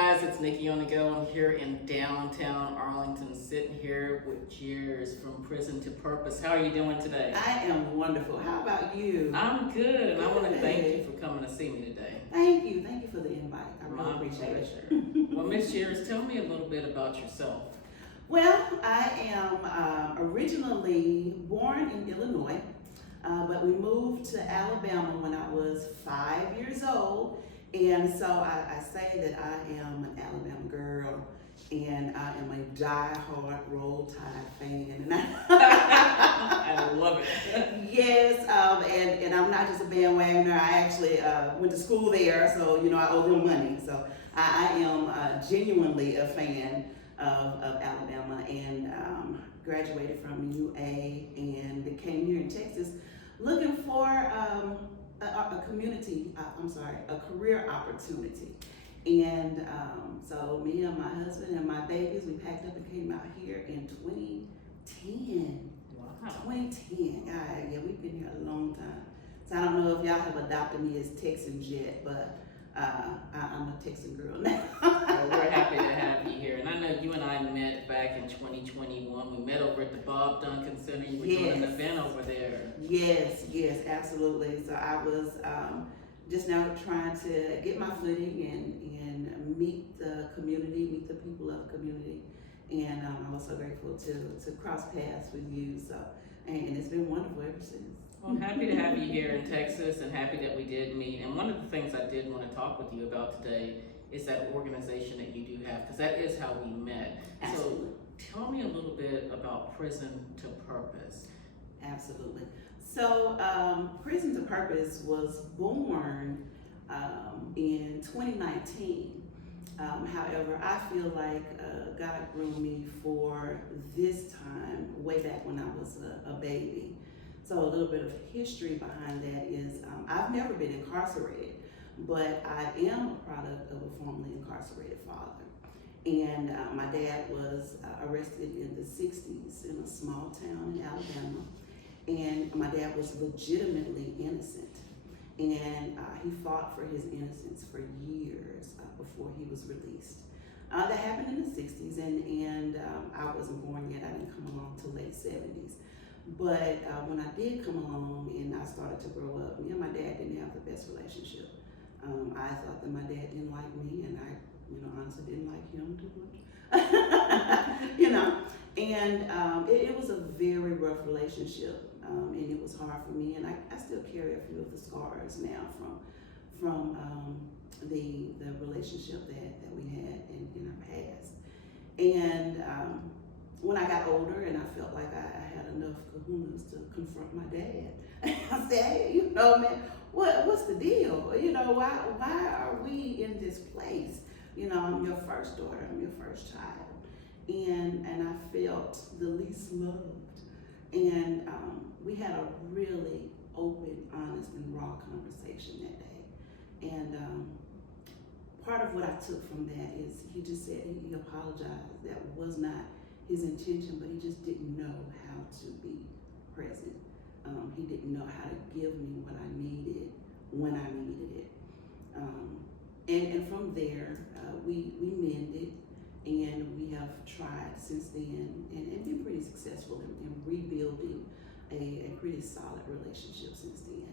Guys, it's Nikki on the go. I'm here in downtown Arlington, sitting here with Jerars from Prison to Purpose. How are you doing today? I am wonderful. How about you? I'm good, and I want to thank you for coming to see me today. Thank you. Thank you for the invite. I really My appreciate pleasure. it. Well, Miss Jerars, tell me a little bit about yourself. Well, I am originally born in Illinois, but we moved to Alabama when I was 5 years old. And so I say that I am an Alabama girl, and I am a die-hard Roll Tide fan. And I love it. Yes, and I'm not just a bandwagoner. I actually went to school there, so I owe them money. So I am genuinely a fan of Alabama, and graduated from UA and came here in Texas looking for a career opportunity. And so me and my husband and my babies, we packed up and came out here in 2010. Wow. 2010. Yeah, we've been here a long time. So I don't know if y'all have adopted me as Texans yet, but I'm a Texan girl now. Well, we're happy to have you here. And I know you and I met back in 2021. We met over at the Bob Duncan Center. You were doing an event over there. Yes, absolutely. So I was just now trying to get my footing and meet the community, meet the people of the community. And I'm also grateful to cross paths with you. So, and it's been wonderful ever since. Well, I'm happy to have you here in Texas and happy that we did meet. And one of the things I did want to talk with you about today is that organization that you do have, because that is how we met. Absolutely. So tell me a little bit about Prison to Purpose. Absolutely. So Prison to Purpose was born in 2019. However, I feel like God grew me for this time way back when I was a baby. So a little bit of history behind that is I've never been incarcerated, but I am a product of a formerly incarcerated father. And my dad was arrested in the 60s in a small town in Alabama. And my dad was legitimately innocent. And he fought for his innocence for years before he was released. That happened in the 60s, and I wasn't born yet. I didn't come along till late 70s. But when I did come along and I started to grow up, me and my dad didn't have the best relationship. I thought that my dad didn't like me, and I, honestly didn't like him too much. And it was a very rough relationship, and it was hard for me. And I still carry a few of the scars now from the relationship that we had in our past. And when I got older and I felt like I had enough kahunas to confront my dad, I said, hey, man, what's the deal? Why are we in this place? I'm your first daughter, I'm your first child. And I felt the least loved. And we had a really open, honest, and raw conversation that day. And part of what I took from that is he just said he apologized. That was not his intention, but he just didn't know how to be present. He didn't know how to give me what I needed when I needed it. And from there, we mended, and we have tried since then and been pretty successful in rebuilding a pretty solid relationship since then.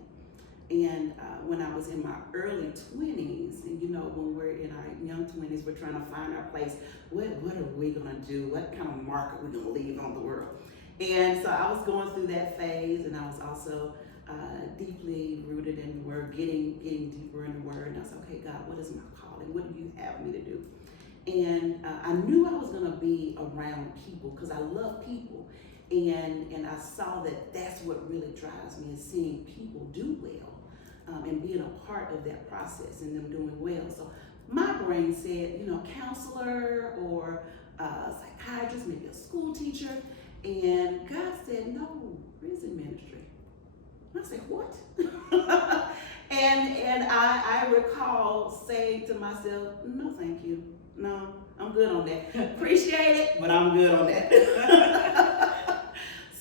And when I was in my early 20s, and when we're in our young 20s, we're trying to find our place. What are we gonna do? What kind of mark are we gonna leave on the world? And so I was going through that phase, and I was also deeply rooted in the Word, getting deeper in the Word. And I said, okay, God, what is my calling? What do you have me to do? And I knew I was gonna be around people because I love people. And I saw that that's what really drives me, is seeing people do well. And being a part of that process and them doing well. So my brain said, counselor or psychiatrist, maybe a school teacher. And God said, no, prison ministry. And I said, what? and I recall saying to myself, no, thank you. No, I'm good on that. Appreciate it, but I'm good on that.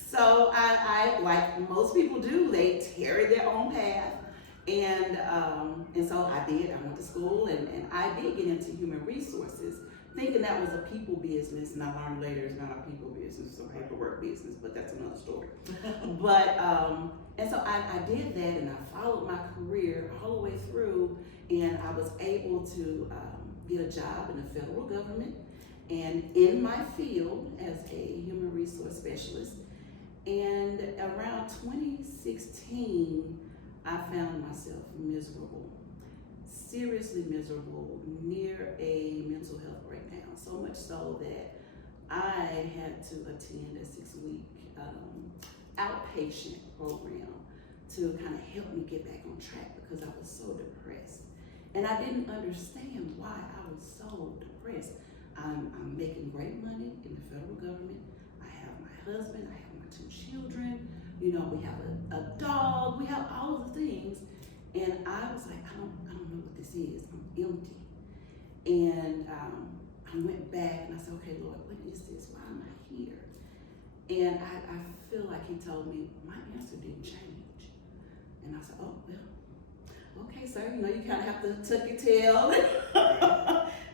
So I, like most people do, they tarry their own path. And so I did. I went to school and I did get into human resources, thinking that was a people business, and I learned later it's not a people business, it's a paperwork business, but that's another story. But and so I did that, and I followed my career all the way through, and I was able to get a job in the federal government and in my field as a human resource specialist. And around 2016, I found myself miserable, seriously miserable, near a mental health breakdown. So much so that I had to attend a 6-week outpatient program to kind of help me get back on track because I was so depressed. And I didn't understand why I was so depressed. I'm making great money in the federal government. I have my husband, I have my 2 children, you know, we have a dog, we have all of the things. And I was like, I don't know what this is. I'm empty. And I went back and I said, okay, Lord, what is this? Why am I here? And I feel like he told me my answer didn't change. And I said, oh, well, okay, sir, you know, you kind of have to tuck your tail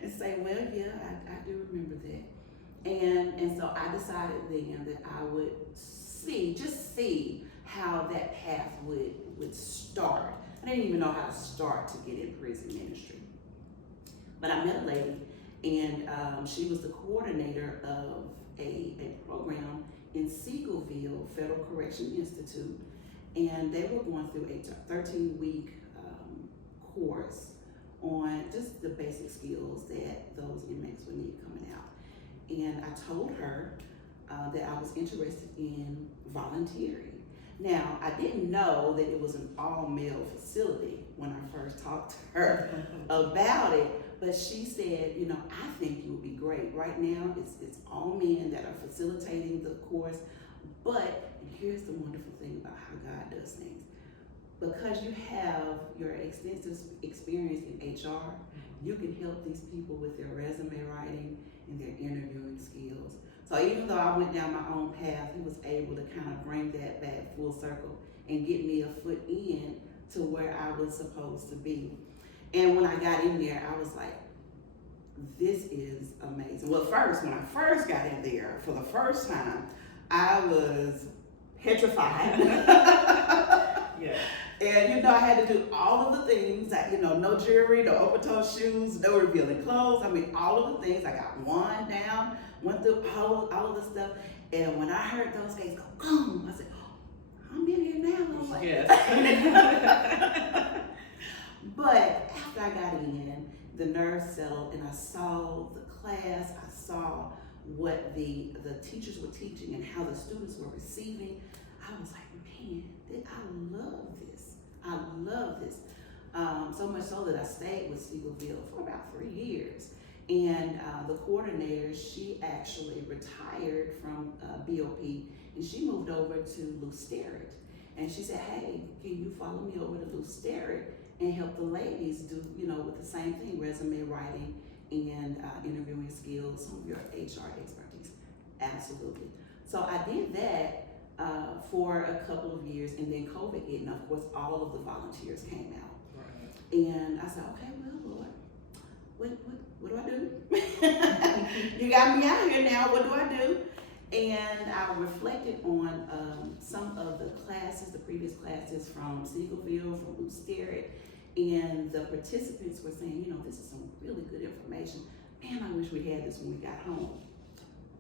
and say, well, yeah, I do remember that. And so I decided then that I would just see how that path would start. I didn't even know how to start to get in prison ministry. But I met a lady, and she was the coordinator of a program in Seagoville Federal Correction Institute. And they were going through a 13-week course on just the basic skills that those inmates would need coming out. And I told her that I was interested in volunteering. Now, I didn't know that it was an all-male facility when I first talked to her about it, but she said, you know, I think you would be great. Right now, it's all men that are facilitating the course, but here's the wonderful thing about how God does things. Because you have your extensive experience in HR, you can help these people with their resume writing and their interviewing skills. So even though I went down my own path, he was able to kind of bring that back full circle and get me a foot in to where I was supposed to be. And when I got in there, I was like, this is amazing. Well, when I first got in there for the first time, I was petrified. Yeah. And you know, I had to do all of the things that, you know, no jewelry, no open-toe shoes, no revealing clothes. I mean, all of the things. I got one down, went through all of the stuff. And when I heard those guys go, boom, I said, oh, I'm in here now. I'm like, Yes. But after I got in, the nerves settled and I saw the class, I saw what the teachers were teaching and how the students were receiving. I was like, man, I love this. I love this. So much so that I stayed with Seagoville for about 3 years. And the coordinator, she actually retired from BOP and she moved over to Lou Sterrett. And she said, hey, can you follow me over to Lou Sterrett and help the ladies do, you know, with the same thing, resume writing and interviewing skills, some of your HR expertise. Absolutely. So I did that for a couple of years, and then COVID hit, and of course all of the volunteers came out. Right. And I said, okay, well, Lord, what do I do? You got me out here now, what do I do? And I reflected on some of the classes, the previous classes from Seagoville, from Lou Sterrett, and the participants were saying, you know, this is some really good information. Man, I wish we had this when we got home.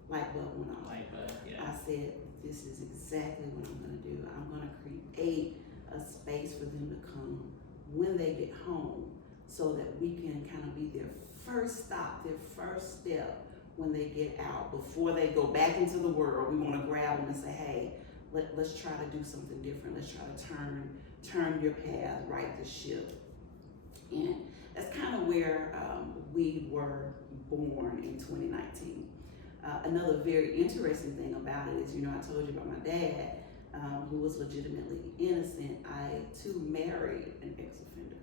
Light bulb went off. Light bulb, yeah. I said, this is exactly what I'm gonna do. I'm gonna create a space for them to come when they get home so that we can kind of be their first stop, their first step when they get out. Before they go back into the world, we wanna grab them and say, hey, let's try to do something different. Let's try to turn your path, right the ship. And that's kind of where we were born in 2019. Another very interesting thing about it is, you know, I told you about my dad, who was legitimately innocent. I too married an ex-offender,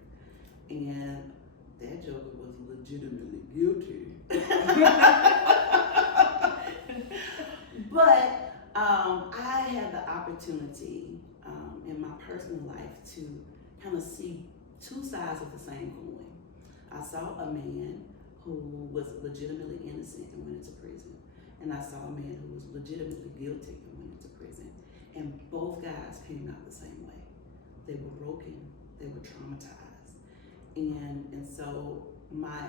and that joker was legitimately guilty. But I had the opportunity in my personal life to kind of see two sides of the same coin. I saw a man who was legitimately innocent and went into prison, and I saw a man who was legitimately guilty and went into prison. And both guys came out the same way. They were broken, they were traumatized. And so my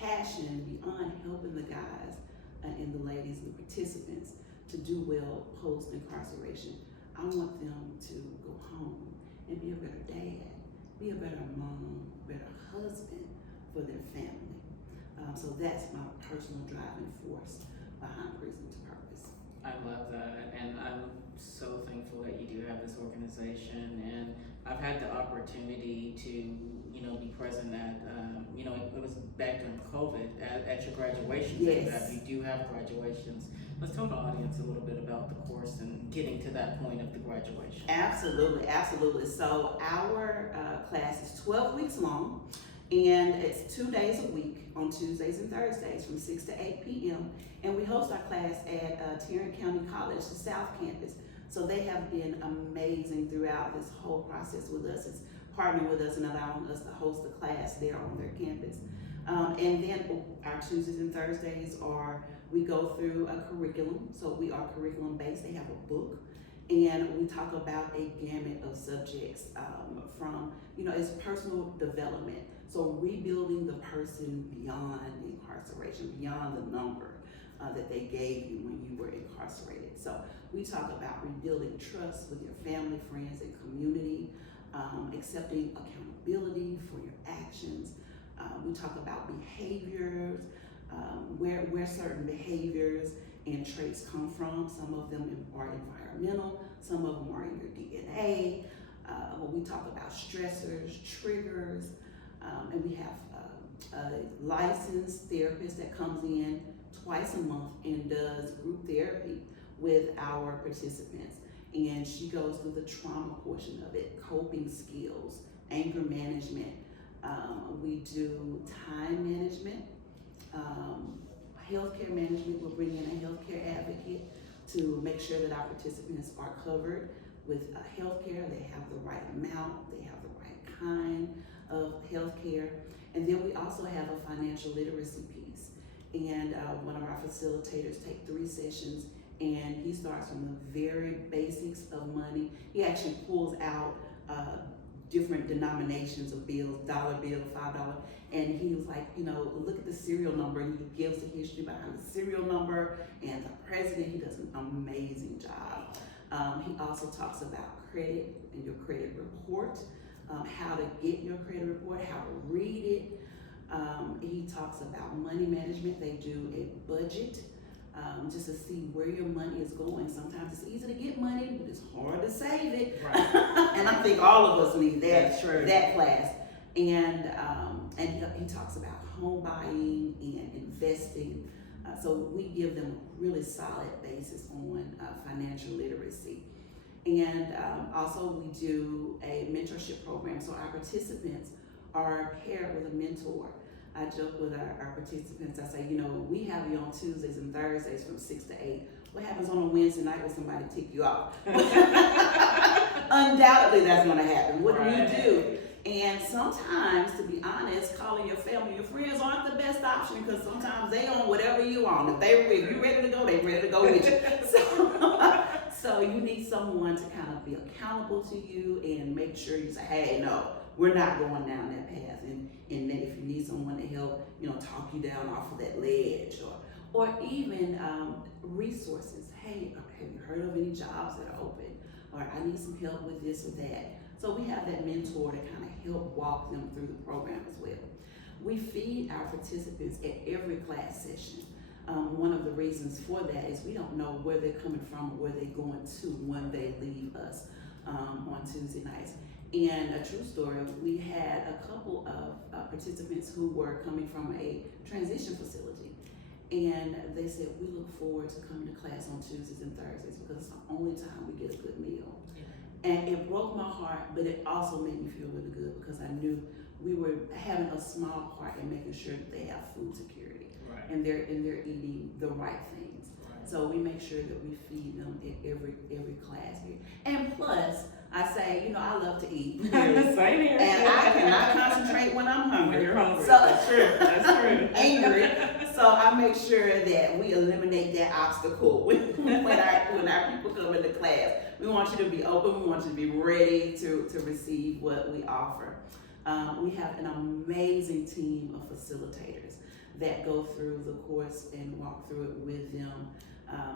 passion beyond helping the guys and the ladies, the participants, to do well post incarceration, I want them to go home and be a better dad, be a better mom, better husband for their family. So that's my personal driving force behind Prison to Purpose. I love that, and I'm so thankful that you do have this organization, and I've had the opportunity to, be present at, it was back during COVID, at your graduation. Yes. You do have graduations. Let's tell the audience a little bit about the course and getting to that point of the graduation. Absolutely. So our class is 12 weeks long, and it's 2 days a week on Tuesdays and Thursdays from 6 to 8 p.m. And we host our class at Tarrant County College, the South Campus. So they have been amazing throughout this whole process with us. It's partnering with us and allowing us to host the class there on their campus. And then our Tuesdays and Thursdays we go through a curriculum. So we are curriculum based. They have a book, and we talk about a gamut of subjects from, it's personal development. So rebuilding the person beyond incarceration, beyond the number that they gave you when you were incarcerated. So we talk about rebuilding trust with your family, friends, and community, accepting accountability for your actions. We talk about behaviors, where certain behaviors and traits come from. Some of them are environmental, some of them are in your DNA. We talk about stressors, triggers, and we have a licensed therapist that comes in twice a month and does group therapy with our participants. And she goes through the trauma portion of it, coping skills, anger management. We do time management, healthcare management. We'll bring in a healthcare advocate to make sure that our participants are covered with healthcare. They have the right amount, they have the right kind of healthcare. And then we also have a financial literacy piece. And one of our facilitators take 3 sessions, and he starts from the very basics of money. He actually pulls out different denominations of bills, dollar bill, $5, and he was like, look at the serial number, and he gives the history behind the serial number and the president. He does an amazing job. He also talks about credit and your credit report, how to get your credit report, how to read it. He talks about money management. They do a budget just to see where your money is going. Sometimes it's easy to get money, but it's hard to save it. Right. And I think all of us need that class. And he talks about home buying and investing. So we give them a really solid basis on financial literacy. And also we do a mentorship program. So our participants are paired with a mentor. I joke with our participants, I say, we have you on Tuesdays and Thursdays from 6 to 8. What happens on a Wednesday night when somebody tick you off? Undoubtedly that's gonna happen. What do you do? And sometimes, to be honest, calling your family, your friends aren't the best option, because sometimes they on whatever you on. If you ready to go, they ready to go with you. So you need someone to kind of be accountable to you and make sure you say, hey, no, we're not going down that path. And then if you need someone to help, talk you down off of that ledge, or even resources. Hey, have you heard of any jobs that are open? Or I need some help with this or that. So we have that mentor to kind of help walk them through the program as well. We feed our participants at every class session. One of the reasons for that is we don't know where they're coming from or where they're going to when they leave us on Tuesday nights. And a true story, we had a couple of participants who were coming from a transition facility. And they said, we look forward to coming to class on Tuesdays and Thursdays because it's the only time we get a good meal. And it broke my heart, but it also made me feel really good because I knew we were having a small part in making sure that they have food security, and they're eating the right things. So we make sure that we feed them at every class here. And plus, I say, you know, I love to eat. Same here. And I cannot concentrate when I'm hungry. When you're hungry. So, That's true. That's true. Angry. So I make sure that we eliminate that obstacle when our people come into class. We want you to be open. We want you to be ready to receive what we offer. We have an amazing team of facilitators that go through the course and walk through it with them,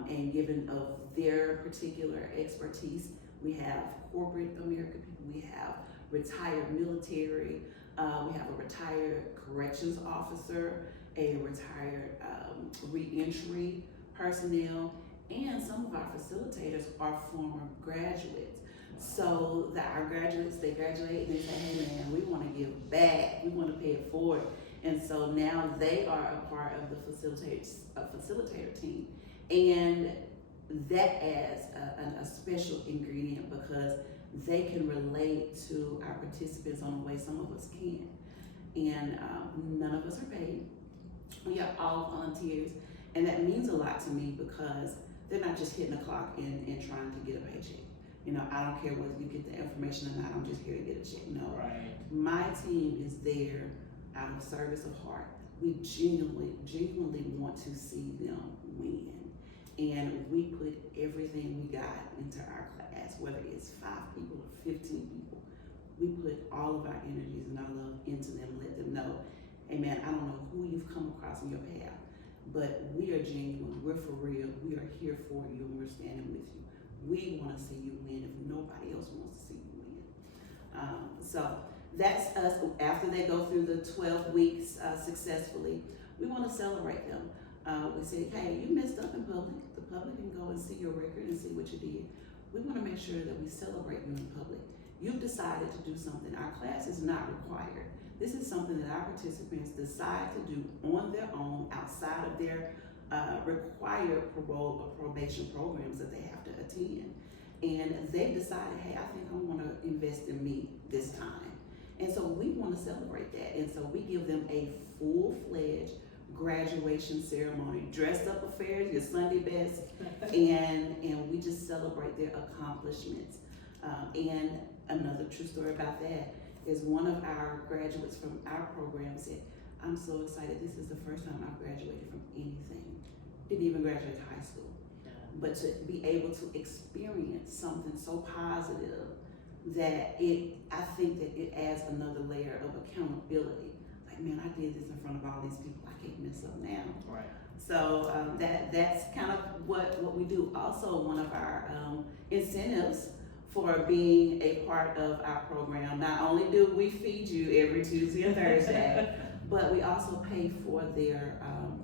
and given of their particular expertise. We have corporate American people, we have retired military, we have a retired corrections officer, a retired reentry personnel, and some of our facilitators are former graduates. So that our graduates, they graduate and they say, hey man, we want to give back, we want to pay it forward. And so now they are a part of the facilitator team. And that adds a special ingredient because they can relate to our participants on a way some of us can. And none of us are paid. We are all volunteers. And that means a lot to me because they're not just hitting the clock and trying to get a paycheck. You know, I don't care whether you get the information or not, I'm just here to get a check. No, Right. My team is there out of service of heart. We genuinely want to see them win. And we put everything we got into our class, whether it's 5 people or 15 people. We put all of our energies and our love into them, let them know, hey man, I don't know who you've come across in your path, but we are genuine, we're for real, we are here for you, and we're standing with you. We want to see you win if nobody else wants to see you win. So that's us. After they go through the 12 weeks successfully, we want to celebrate them. We say, hey, you messed up in public. The public can go and see your record and see what you did. We want to make sure that we celebrate you in public. You've decided to do something. Our class is not required. This is something that our participants decide to do on their own outside of their required parole or probation programs that they have to attend. And they've decided, hey, I think I want to invest in me this time. And so we want to celebrate that. And so we give them a full-fledged graduation ceremony, dressed up affairs, your Sunday best, and we just celebrate their accomplishments. And another true story about that is one of our graduates from our program said, I'm so excited, this is the first time I've graduated from anything. Didn't even graduate high school. But to be able to experience something so positive that I think that it adds another layer of accountability. Like, man, I did this in front of all these people, I can't mess up now. Right. So that's kind of what we do. Also, one of our incentives for being a part of our program, not only do we feed you every Tuesday and Thursday, but we also pay for their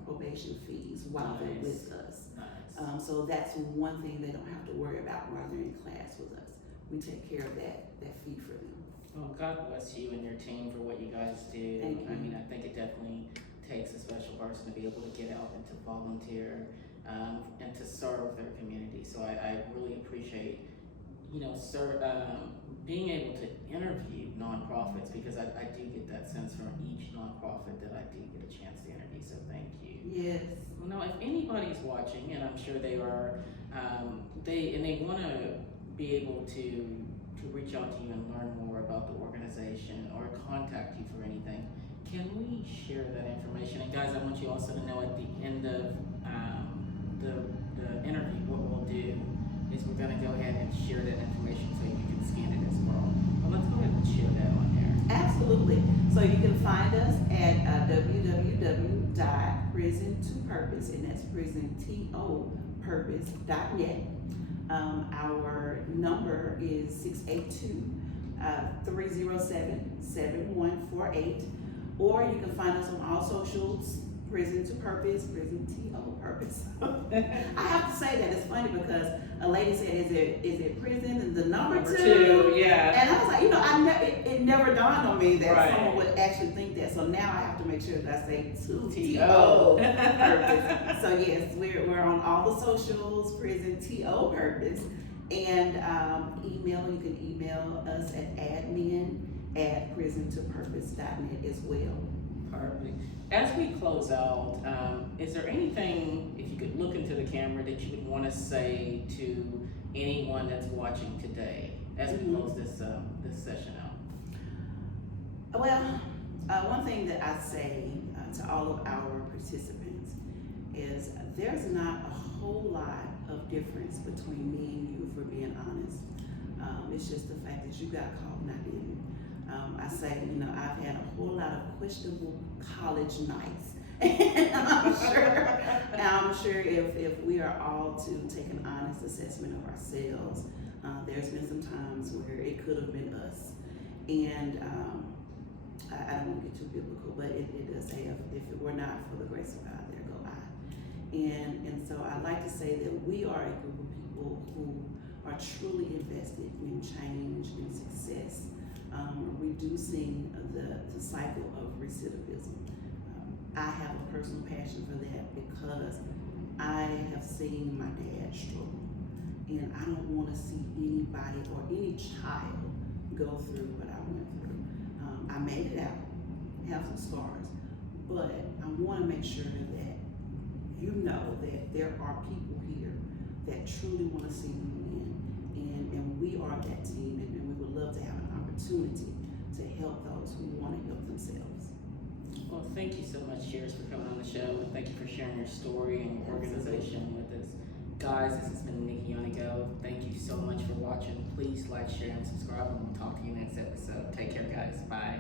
probation fees while they're with us. Nice. So that's one thing they don't have to worry about while they're in class with us. We take care of that fee for them. Well, God bless you and your team for what you guys do. Thank you. I mean, I think it definitely takes a special person to be able to get out and to volunteer and to serve their community. So I really appreciate, being able to interview nonprofits, because I do get that sense from each nonprofit that I do get a chance to interview. So thank you. Yes. Well, now, if anybody's watching, and I'm sure they are, they want to be able to reach out to you and learn more about the organization or contact you for anything, can we share that information? And guys, I want you also to know at the end of the interview, what we'll do is we're going to go ahead and share that information so you can scan it as well. But let's go ahead and share that on there. Absolutely. So you can find us at www.prison2purpose, and that's prison2purpose.net. Our number is 682-307-7148, or you can find us on all socials, Prison to Purpose, Prison T.O. Purpose. I have to say that it's funny because a lady said, is it prison and the number two? Yeah. And I was like, it never dawned on me that Right. someone would actually think that. So now I have to make sure that I say T.O. Purpose. So yes, we're on all the socials, Prison T.O. Purpose. And you can email us at admin@prisontopurpose.net as well. Perfect. As we close out, is there anything, if you could look into the camera, that you would want to say to anyone that's watching today as we close this session out? Well, one thing that I say to all of our participants is there's not a whole lot of difference between me and you, for being honest. It's just the fact that you got caught and I didn't. I say, I've had a whole lot of questionable college nights. And I'm sure if we are all to take an honest assessment of ourselves, there's been some times where it could have been us. And I don't want to get too biblical, but it does say, if it were not for the grace of God, there go I. And so I like to say that we are a group of people who are truly invested in change and success, reducing the cycle of recidivism. I have a personal passion for that because I have seen my dad struggle, and I don't want to see anybody or any child go through what I went through. I made it out, have some scars, but I want to make sure that you know that there are people here that truly want to see you win, and we are that team, and we would love to have an opportunity to help those who want to help themselves. Well, thank you so much, Jerars, for coming on the show, and thank you for sharing your story and your organization with us. Guys, this has been Nikki Onigo. Thank you so much for watching. Please like, share, and subscribe, and we'll talk to you next episode. Take care, guys. Bye.